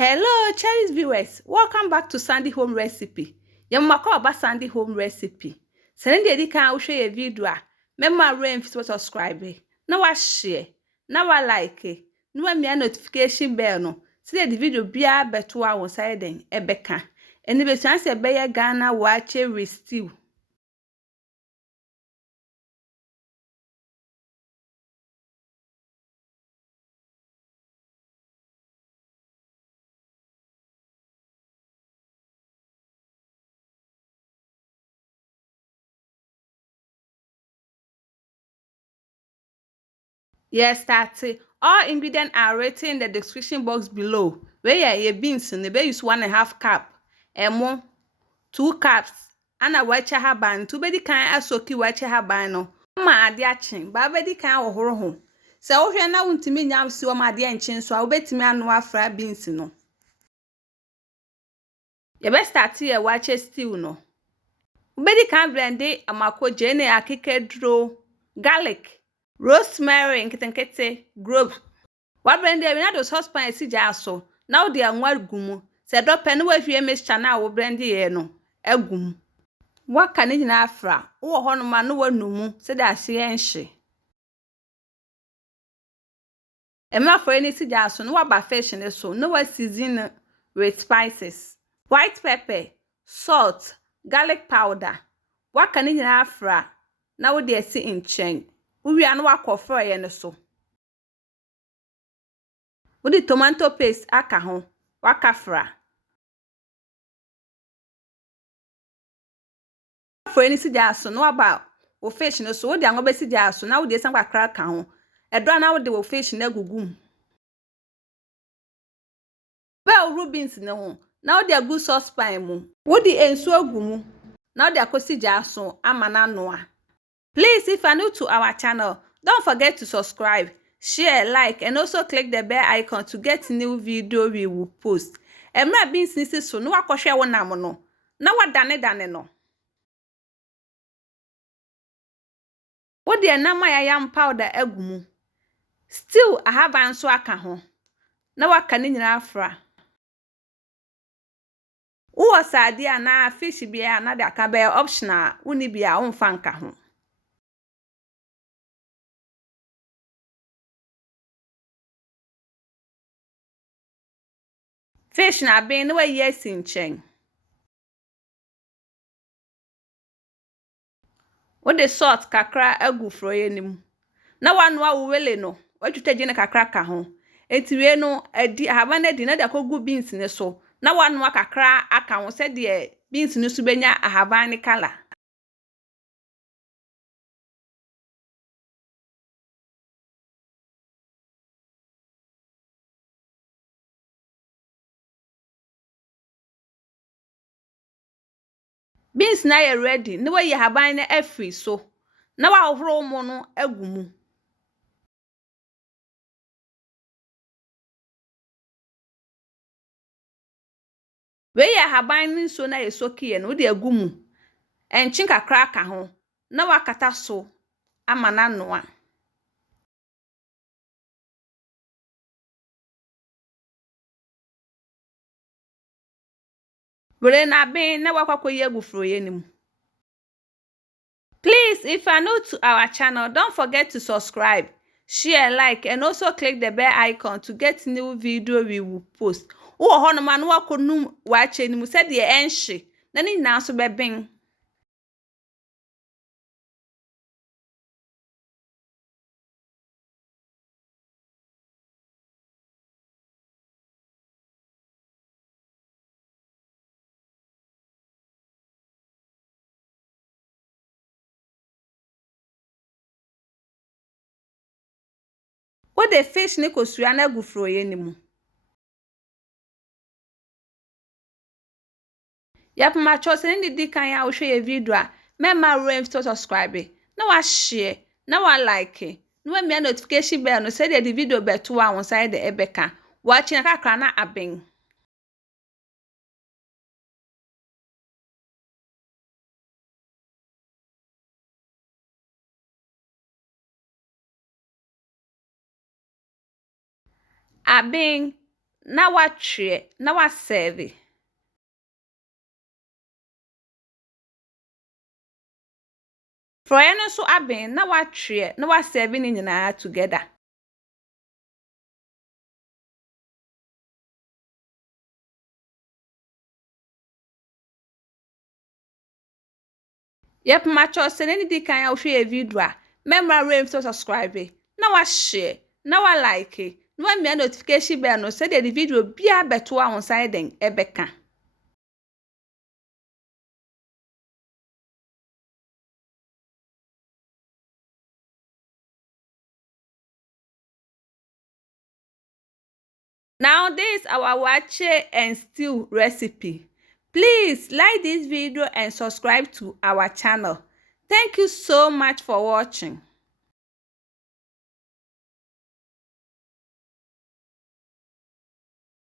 Hello, cherished viewers. Welcome back to Sandy Home Recipe. Yamako about Sandy Home Recipe. Send the edit will show a video. Memma rain for subscribe. Now I share. Now I like it. No me a notification bell no. See the video be a better one side then a becca. And if chance a bear Ghana Waakye with stew. Yes, that's it. All ingredients are written in the description box below. Where your beans in the bay use 1.5 cup. And more 2 cups. Ana waakye haban to bedi kan asoki waakye haban no. Ma ade achen, ba bedi kan ohoro ho. Se wo hwe na wuntimi nyam si wo ma ade enchen so a wo betimi anu afra beans no. Ye be start ye waakye stew no. Wo bedi kan blend amako jene akekedro, garlic, rosemary nkitenkete, cloves. Wa blend e na do saucepan esi ja so. Na wo de anwa gumu. Se do pe no wa hwie mixture na wo blend ye no. Agum. Waka ne nyina afra wo ho no ma no wanumu se da hye enhye emafo ni si ja so no waba fish ne so no wa season with spices, white pepper, salt, garlic powder. Waka ne nyina afra na wo de esi nchen wo wi anu akofro ye ne so wo di tomato paste aka ho waka fra for any si ja so no waba wo fish ne so wo de anwo be si ja so na wo de esan kwakra ka ho edra na wo de wo fish na gugum bell rubins ne ho na wo de agu saucepan mu wo de ensu agu mu na wo de akosi ja so ama na noa. Please, if you are new to our channel, don't forget to subscribe, share, like, and also click the bell icon to get new video we will post. Emra beans nisi so no wakohwe wo nam no na wadane no wo de nam ayam powder agu mu still ahaba nso aka ho na waka ne nyina afra wo sade na fish bia na de aka be optional uni bia wo mfa nka ho. Fish na ben no way yes in chen. Wo de salt kakra agu froye nim. Na wanwa wo wele no, watwitaje ne kakra ka ho. Etiwe no adi haba na di na de akogu beans ne so. Na wanwa kakra aka ho se de beans ne so benya ahaba ne kala. Beans na ye ready. Na wayi haban na afri so. Na wa horo mo no agu mu. We ya haban ni so na ye sokiye no de agu mu. Enchin kakra ka ho. Na wa kata so ama na noa. Were na ben na wakwakoye agu froye nim. Please, if you are new to our channel, don't forget to subscribe, share, like, and also click the bell icon to get new video we will post. Wo ho no man wa konum waakye ni mu se de enhye na ni nyina so beben. Wo de fish ni kosua na gu froye ni mu. Yap ma cho se ni di kan ya wo hwe ye video a memma rain to subscribe na wa share na wa like na wa mia notification bell no se de di video beto wa won side de ebeka wa chi na kakra na aben. Aben na watwe na waserve. Froye no so aben na watwe na waserve ni nyina together. Yep, macho se ni di kan ya hwe video a, remember to subscribe, na wa share, na wa like, na wa me notification bell no se the video bia beto a on side den ebeka. Now this is our waakye and stew recipe. Please like this video and subscribe to our channel. Thank you so much for watching.